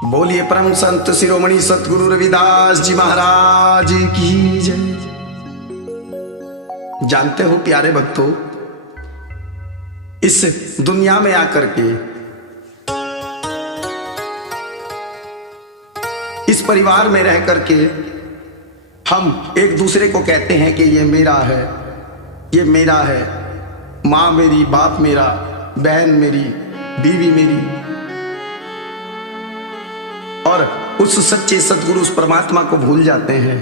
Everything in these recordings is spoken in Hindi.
बोलिए परम संत शिरोमणि सतगुरु रविदास जी महाराज की जय। जानते हो प्यारे भक्तों, इस दुनिया में आकर के, इस परिवार में रह करके हम एक दूसरे को कहते हैं कि ये मेरा है, ये मेरा है। माँ मेरी, बाप मेरा, बहन मेरी, बीवी मेरी। और उस सच्चे सतगुरु, उस परमात्मा को भूल जाते हैं।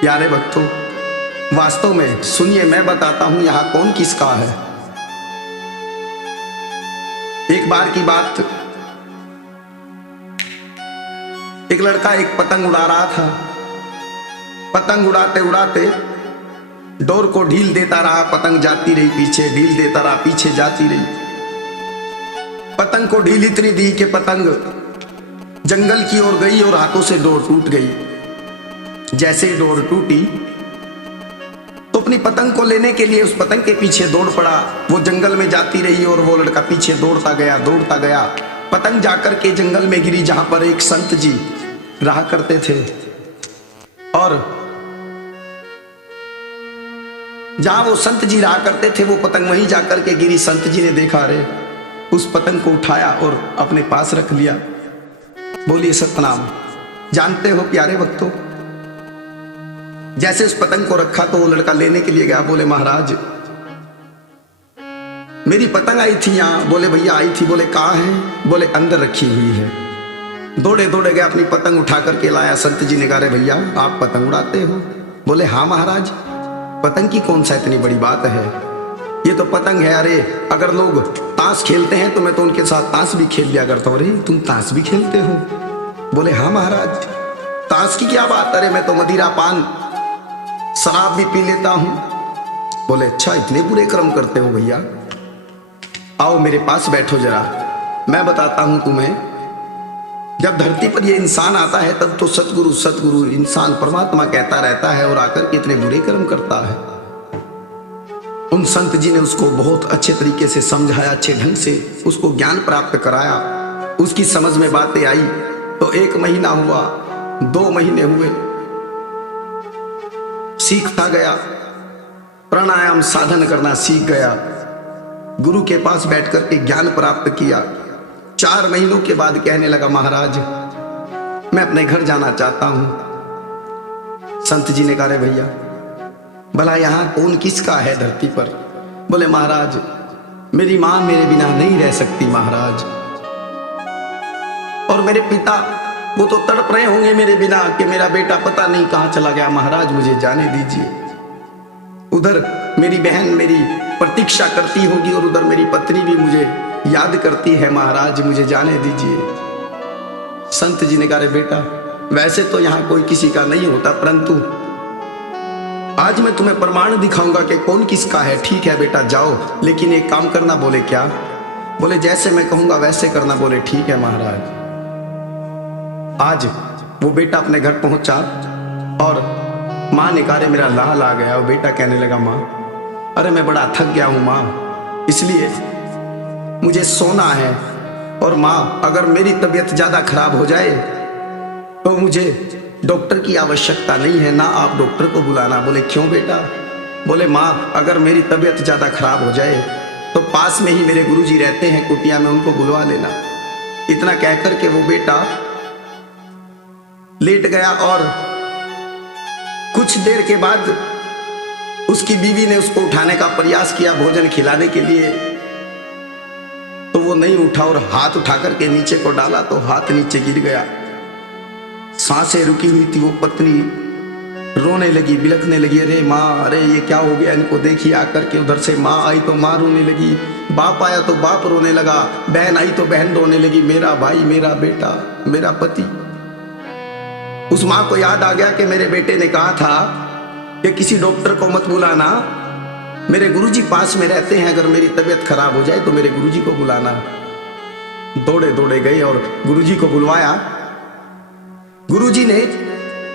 प्यारे भक्तों, वास्तव में सुनिए, मैं बताता हूं यहां कौन किसका है। एक बार की बात, एक लड़का एक पतंग उड़ा रहा था। पतंग उड़ाते उड़ाते डोर को ढील देता रहा, पतंग जाती रही पीछे, ढील देता रहा, पीछे जाती रही। पतंग को ढील इतनी दी कि पतंग जंगल की ओर गई और हाथों से डोर टूट गई। जैसे ही डोर टूटी तो अपनी पतंग को लेने के लिए उस पतंग के पीछे दौड़ पड़ा। वो जंगल में जाती रही और वो लड़का पीछे दौड़ता गया, दौड़ता गया। पतंग जाकर के जंगल में गिरी जहां पर एक संत जी रहा करते थे। और जहां वो संत जी रहा करते थे, वो पतंग वहीं जाकर के गिरी। संत जी ने देखा, रे उस पतंग को उठाया और अपने पास रख लिया। बोलिए सतनाम। जानते हो प्यारे भक्तों, जैसे उस पतंग को रखा तो वो लड़का लेने के लिए गया। बोले महाराज, मेरी पतंग आई थी यहां। बोले भैया आई थी। बोले कहाँ है? बोले अंदर रखी हुई है। दौड़े दौड़े गए, अपनी पतंग उठा करके लाया। संत जी ने कहा, रे भैया आप पतंग उड़ाते हो? बोले हाँ महाराज, पतंग की कौन सा इतनी बड़ी बात है, ये तो पतंग है। अरे अगर लोग ताश खेलते हैं तो मैं तो उनके साथ ताश भी खेल लिया करता हूँ। अरे तुम ताश भी खेलते हो? बोले हाँ महाराज। ताश की क्या बात, अरे मैं तो मदिरा पान शराब भी पी लेता हूं। बोले अच्छा, इतने बुरे कर्म करते हो भैया? आओ मेरे पास बैठो जरा, मैं बताता हूं तुम्हें। जब धरती पर ये इंसान आता है तब तो सतगुरु सतगुरु इंसान परमात्मा कहता रहता है और आकर के इतने बुरे कर्म करता है। उन संत जी ने उसको बहुत अच्छे तरीके से समझाया, अच्छे ढंग से उसको ज्ञान प्राप्त कराया। उसकी समझ में बातें आई तो 1 महीना हुआ, 2 महीने हुए, सीखता गया, प्राणायाम साधन करना सीख गया। गुरु के पास बैठ करके ज्ञान प्राप्त किया। 4 महीनों के बाद कहने लगा, महाराज मैं अपने घर जाना चाहता हूं। संत जी ने कहा, रे भैया भला यहां कौन किसका है धरती पर? बोले महाराज, मेरी मां मेरे बिना नहीं रह सकती महाराज, और मेरे पिता वो तो तड़प रहे होंगे मेरे बिना कि मेरा बेटा पता नहीं कहां चला गया। महाराज मुझे जाने दीजिए। उधर मेरी बहन मेरी प्रतीक्षा करती होगी और उधर मेरी पत्नी भी मुझे याद करती है। महाराज मुझे जाने दीजिए। संत जी ने कहा, रे बेटा वैसे तो यहां कोई किसी का नहीं होता, परंतु आज मैं तुम्हें प्रमाण दिखाऊंगा कि कौन किसका है। ठीक है बेटा जाओ, लेकिन एक काम करना। बोले क्या? बोले जैसे मैं कहूंगा वैसे करना। बोले ठीक है महाराज। आज वो बेटा अपने घर पहुंचा और माँ ने कहा, मेरा लाल आ गया। और बेटा कहने लगा, माँ अरे मैं बड़ा थक गया हूं माँ, इसलिए मुझे सोना है। और माँ अगर मेरी तबीयत ज्यादा खराब हो जाए तो मुझे डॉक्टर की आवश्यकता नहीं है, ना आप डॉक्टर को बुलाना। बोले क्यों बेटा? बोले माँ अगर मेरी तबीयत ज्यादा खराब हो जाए तो पास में ही मेरे गुरुजी रहते हैं कुटिया में, उनको बुलवा लेना। इतना कहकर के वो बेटा लेट गया। और कुछ देर के बाद उसकी बीवी ने उसको उठाने का प्रयास किया भोजन खिलाने के लिए, तो वो नहीं उठा और हाथ उठा करके नीचे को डाला तो हाथ नीचे गिर गया। सांसें रुकी हुई थी। वो पत्नी रोने लगी, बिलखने लगी, अरे माँ अरे ये क्या हो गया इनको? देखिए आकर के उधर से माँ आई तो माँ रोने लगी, बाप आया तो बाप रोने लगा, बहन आई तो बहन रोने लगी, मेरा भाई, मेरा बेटा, मेरा पति। उस माँ को याद आ गया कि मेरे बेटे ने कहा था कि किसी डॉक्टर को मत बुलाना, मेरे गुरुजी पास में रहते हैं, अगर मेरी तबीयत खराब हो जाए तो मेरे गुरुजी को बुलाना। दौड़े दौड़े गए और गुरुजी को बुलवाया। गुरुजी ने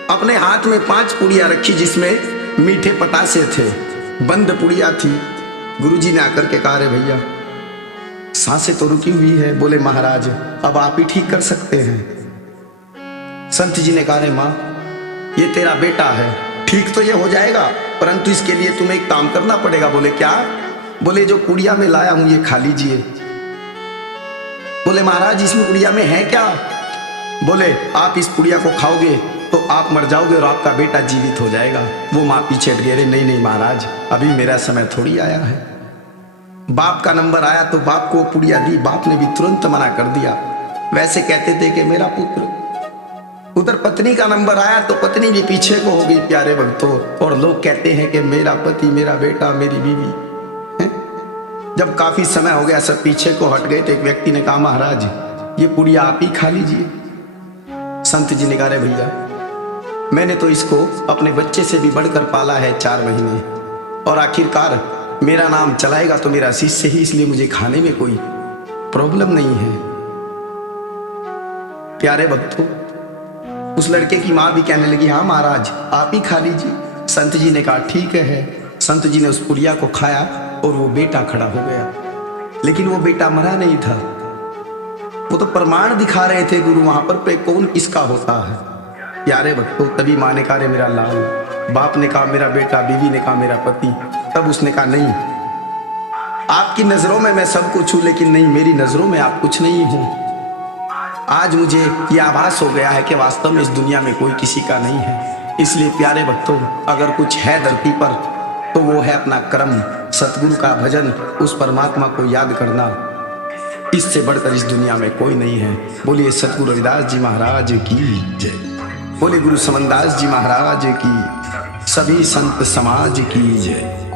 अपने हाथ में 5 पुड़िया रखी जिसमें मीठे पतासे थे, बंद पुड़िया थी। गुरुजी ने आकर के कहा, रे भैया सांसें तो रुकी हुई है। बोले महाराज अब आप ही ठीक कर सकते हैं। संत जी ने कहा रे माँ, ये तेरा बेटा है, ठीक तो ये हो जाएगा, परंतु इसके लिए तुम्हें एक काम करना पड़ेगा। बोले क्या? बोले जो कुड़िया में लाया हूं ये खा लीजिए। बोले महाराज इसमें कुड़िया में है क्या? बोले आप इस पुड़िया को खाओगे तो आप मर जाओगे और आपका बेटा जीवित हो जाएगा। वो माँ पीछे हट गए, रे नहीं नहीं महाराज, अभी मेरा समय थोड़ी आया है। बाप का नंबर आया तो बाप को पुड़िया दी, बाप ने भी तुरंत मना कर दिया। वैसे कहते थे कि मेरा पुत्र। उधर पत्नी का नंबर आया तो पत्नी भी पीछे को हो गई प्यारे भक्तों, और लोग कहते हैं कि मेरा पति, मेरा बेटा, मेरी बीवी है। जब काफी समय हो गया सब पीछे को हट गए तो एक व्यक्ति ने कहा महाराज ये पुड़िया आप ही खा लीजिए। संत जी ने कहा रे भैया, मैंने तो इसको अपने बच्चे से भी बढ़कर पाला है 4 महीने, और आखिरकार मेरा नाम चलाएगा तो मेरा शिष्य ही, इसलिए मुझे खाने में कोई प्रॉब्लम नहीं है। प्यारे भक्तों, उस लड़के की माँ भी कहने लगी हाँ महाराज आप ही खा लीजिए। संत जी ने कहा ठीक है। संत जी ने उस पुड़िया को खाया और वो बेटा खड़ा हो गया, लेकिन वो बेटा मरा नहीं था। वो तो प्रमाण दिखा रहे थे गुरु वहां पर पे कौन किसका होता है। प्यारे भक्तों, तभी माँ ने कहा रे मेरा लाल, बाप ने कहा मेरा बेटा, बीवी ने कहा मेरा पति। तब उसने कहा नहीं, आपकी नजरों में मैं सब कुछ हूं, लेकिन नहीं, मेरी नजरों में आप कुछ नहीं हो। आज मुझे यह आभास हो गया है कि वास्तव में इस दुनिया में कोई किसी का नहीं है। इसलिए प्यारे भक्तों, अगर कुछ है धरती पर तो वो है अपना कर्म, सतगुरु का भजन, उस परमात्मा को याद करना। इससे बढ़कर इस दुनिया में कोई नहीं है। बोलिए सतगुरु रविदास जी महाराज की जय। बोले गुरु समनदास जी महाराज की, सभी संत समाज की जय।